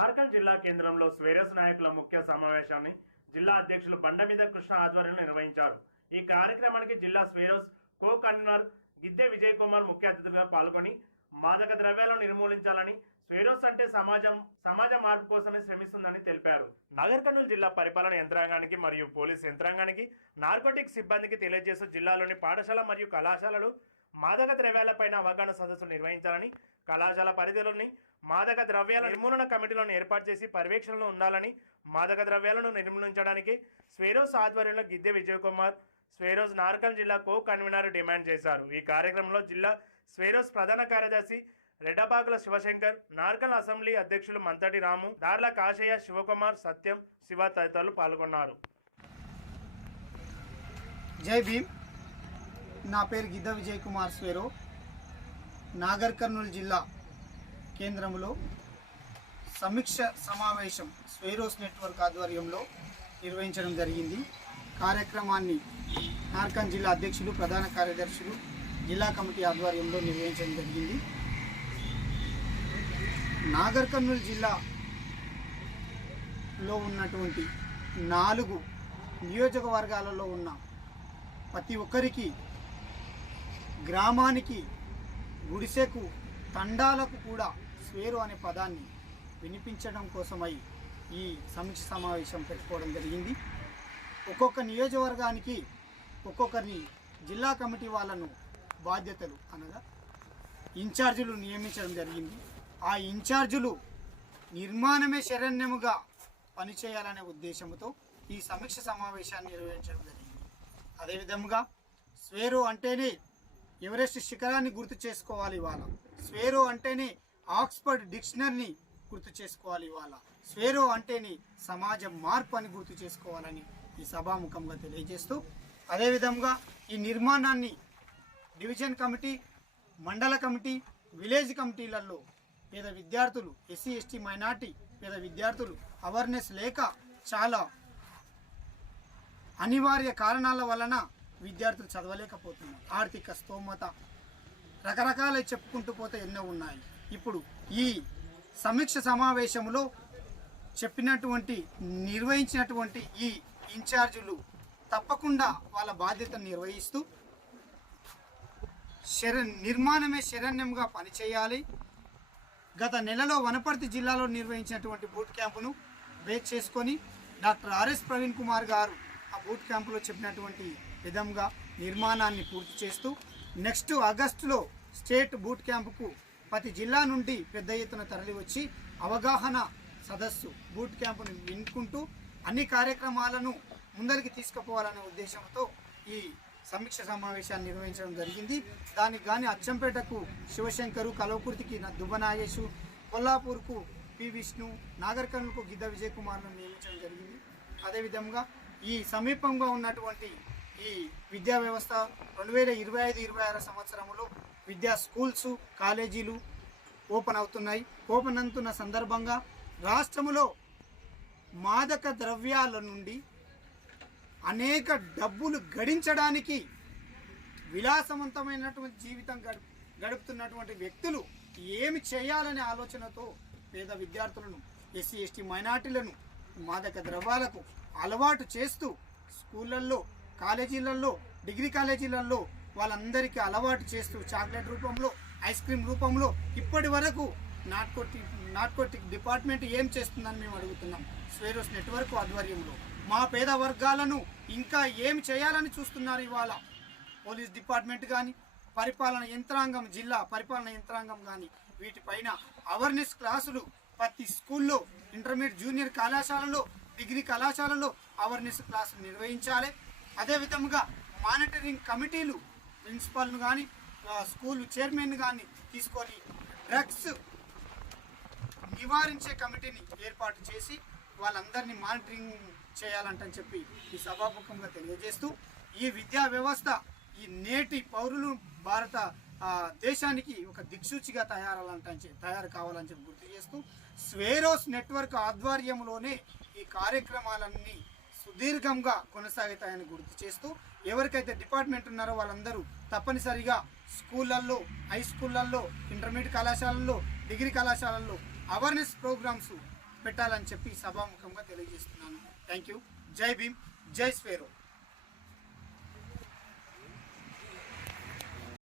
నార్కల్ జిల్లా కేంద్రంలో స్వేరస్ నాయకుల ముఖ్య సమావేశాన్ని జిల్లా అధ్యక్షులు బండమీద కృష్ణ ఆధ్వర్యంలో నిర్వహించారు. ఈ కార్యక్రమానికి జిల్లా స్వేరస్ కో కన్వీనర్ గిద్దె విజయ్ కుమార్ ముఖ్య అతిథిగా పాల్గొని మాదక ద్రవ్యాలను నిర్మూలించాలని, స్వేరస్ అంటే సమాజ మార్పు కోసమే శ్రమిస్తుందని తెలిపారు. నగర్ కర్నూలు జిల్లా పరిపాలన యంత్రాంగానికి మరియు పోలీస్ యంత్రాంగానికి, నార్కోటిక్ సిబ్బందికి తెలియజేస్తూ జిల్లాలోని పాఠశాల మరియు కళాశాలలు మాదక ద్రవ్యాలపైన అవగాహన సదస్సులు నిర్వహించాలని, కళాశాల పరిధిలోని మాదక ద్రవ్యాల నిర్మూలన కమిటీలను ఏర్పాటు చేసి పర్యవేక్షణలో ఉండాలని, మాదక ద్రవ్యాలను నిర్మూలించడానికి స్వేరస్ ఆధ్వర్యంలో గిద్దె విజయ్ కుమార్ స్వేరస్ నార్కల్ జిల్లా కో కన్వీనర్ డిమాండ్ చేశారు. ఈ కార్యక్రమంలో జిల్లా స్వేరస్ ప్రధాన కార్యదర్శి రెడ్డపాకుల శివశంకర్, నార్కల్ అసెంబ్లీ అధ్యక్షులు మంతటి రాము, దార్ల కాశయ్య, శివకుమార్, సత్యం, శివ తదితరులు పాల్గొన్నారు. జై భీమ్. నా పేరు గిద్దె విజయ్ కుమార్ స్వేరో. నాగర్ కర్నూలు జిల్లా కేంద్రంలో సమీక్ష సమావేశం స్వేరోస్ నెట్వర్క్ ఆధ్వర్యంలో నిర్వహించడం జరిగింది. కార్యక్రమాన్ని నార్కల్ జిల్లా అధ్యక్షులు, ప్రధాన కార్యదర్శులు, జిల్లా కమిటీ ఆధ్వర్యంలో నిర్వహించడం జరిగింది. నాగర్ కర్నూలు జిల్లాలో ఉన్నటువంటి 4 నియోజకవర్గాలలో ఉన్న ప్రతి ఒక్కరికి, గ్రామానికి, గుడిసెకు, తండాలకు కూడా స్వేరో అనే పదాన్ని వినిపించడం కోసమై ఈ సమీక్ష సమావేశం పెట్టుకోవడం జరిగింది. ఒక్కొక్క నియోజకవర్గానికి ఒక్కొక్కరిని జిల్లా కమిటీ వాళ్ళను బాధ్యతలు అనగా ఇన్ఛార్జీలు నియమించడం జరిగింది. ఆ ఇన్ఛార్జీలు నిర్మాణమే శరణ్యముగా పనిచేయాలనే ఉద్దేశంతో ఈ సమీక్ష సమావేశాన్ని నిర్వహించడం జరిగింది. అదేవిధంగా స్వేరో అంటేనే ఎవరెస్ట్ శిఖరాన్ని గుర్తు చేసుకోవాలి ఇవాళ. స్వేరో అంటేనే ఆక్స్ఫర్డ్ డిక్షనరీని గుర్తు చేసుకోవాలి ఇవాళ. స్వేరో అంటేనే సమాజ మార్పు అని గుర్తు చేసుకోవాలని ఈ సభాముఖంగా తెలియజేస్తూ, అదేవిధంగా ఈ నిర్మాణాన్ని డివిజన్ కమిటీ, మండల కమిటీ, విలేజ్ కమిటీలలో పేద విద్యార్థులు, ఎస్సీ ఎస్టీ మైనార్టీ పేద విద్యార్థులు అవేర్నెస్ లేక చాలా అనివార్య కారణాల వలన విద్యార్థులు చదవలేకపోతున్నారు. ఆర్థిక స్తోమత రకరకాల చెప్పుకుంటూ పోతే ఎన్నో ఉన్నాయి. ఇప్పుడు ఈ సమీక్ష సమావేశంలో నిర్వహించినటువంటి ఈ ఇన్ఛార్జీలు తప్పకుండా వాళ్ళ బాధ్యతను నిర్వహిస్తూ నిర్మాణమే శరణ్యంగా పనిచేయాలి. గత నెలలో వనపర్తి జిల్లాలో నిర్వహించినటువంటి బూట్ క్యాంపును బేస్ చేసుకొని డాక్టర్ ఆర్ఎస్ ప్రవీణ్ కుమార్ గారు ఆ బూట్ క్యాంపులో చెప్పినటువంటి విధంగా నిర్మాణాన్ని పూర్తి చేస్తూ నెక్స్ట్ ఆగస్టులో స్టేట్ బూట్ క్యాంపుకు ప్రతి జిల్లా నుండి పెద్ద ఎత్తున తరలి వచ్చి అవగాహన సదస్సు బూట్ క్యాంపును వినుకుంటూ అన్ని కార్యక్రమాలను ముందరికి తీసుకుపోవాలనే ఉద్దేశంతో ఈ సమీక్ష సమావేశాన్ని నిర్వహించడం జరిగింది. దానికి కానీ అచ్చంపేటకు శివశంకరు, కలవకుర్తికి దుబ్బ నాగేశు, కొల్లాపూర్కు పి విష్ణు, నాగర్ కర్నూలుకు గిద్దె విజయ్ కుమార్ను నియమించడం జరిగింది. అదేవిధంగా ఈ సమీపంగా ఉన్నటువంటి ఈ విద్యా వ్యవస్థ 2025-26 సంవత్సరంలో విద్యా స్కూల్స్, కాలేజీలు ఓపెన్ అవుతున్నాయి. ఓపెన్ అవుతున్న సందర్భంగా రాష్ట్రంలో మాదక ద్రవ్యాల నుండి అనేక డబ్బులు గడించడానికి విలాసవంతమైనటువంటి జీవితం గడుపుతున్నటువంటి వ్యక్తులు ఏమి చేయాలనే ఆలోచనతో పేద విద్యార్థులను, ఎస్సీ ఎస్టీ మైనార్టీలను మాదక ద్రవ్యాలకు అలవాటు చేస్తూ స్కూళ్ళల్లో, కాలేజీలలో, డిగ్రీ కాలేజీలలో వాళ్ళందరికీ అలవాటు చేస్తూ చాక్లెట్ రూపంలో, ఐస్ క్రీమ్ రూపంలో ఇప్పటి వరకు నార్కోటిక్ డిపార్ట్మెంట్ ఏం చేస్తుందని మేము అడుగుతున్నాం. స్వేరోస్ నెట్వర్క్ ఆధ్వర్యంలో మా పేద వర్గాలను ఇంకా ఏమి చేయాలని చూస్తున్నారు. ఇవాళ పోలీస్ డిపార్ట్మెంట్ కానీ, పరిపాలన యంత్రాంగం, జిల్లా పరిపాలన యంత్రాంగం కానీ వీటిపైన అవేర్నెస్ క్లాసులు ప్రతి స్కూల్లో, ఇంటర్మీడియట్ జూనియర్ కళాశాలలో, డిగ్రీ కళాశాలలో అవేర్నెస్ క్లాసులు నిర్వహించాలి. అదేవిధంగా మానిటరింగ్ కమిటీలు ప్రిన్సిపల్ను కానీ, స్కూల్ చైర్మన్ కానీ తీసుకొని డ్రగ్స్ నివారించే కమిటీని ఏర్పాటు చేసి వాళ్ళందరినీ మానిటరింగ్ చేయాలంటని చెప్పి ఈ సభాముఖంగా తెలియజేస్తూ, ఈ విద్యా వ్యవస్థ ఈ నేటి పౌరులు భారత దేశానికి ఒక దిక్సూచిగా తయారు కావాలని చెప్పి గుర్తు చేస్తూ, స్వేరోస్ నెట్వర్క్ ఆధ్వర్యంలోనే ఈ కార్యక్రమాలన్నీ సుదీర్ఘంగా కొనసాగుతాయని గుర్తు చేస్తూ, ఎవరికైతే డిపార్ట్మెంట్ ఉన్నారో వాళ్ళందరూ తప్పనిసరిగా స్కూళ్ళల్లో, హై స్కూళ్ళల్లో, ఇంటర్మీడియట్ కళాశాలల్లో, డిగ్రీ కళాశాలల్లో అవేర్నెస్ ప్రోగ్రామ్స్ పెట్టాలని చెప్పి సభాముఖంగా తెలియజేస్తున్నాను. Thank you. జై భీమ్, జై స్వేరో.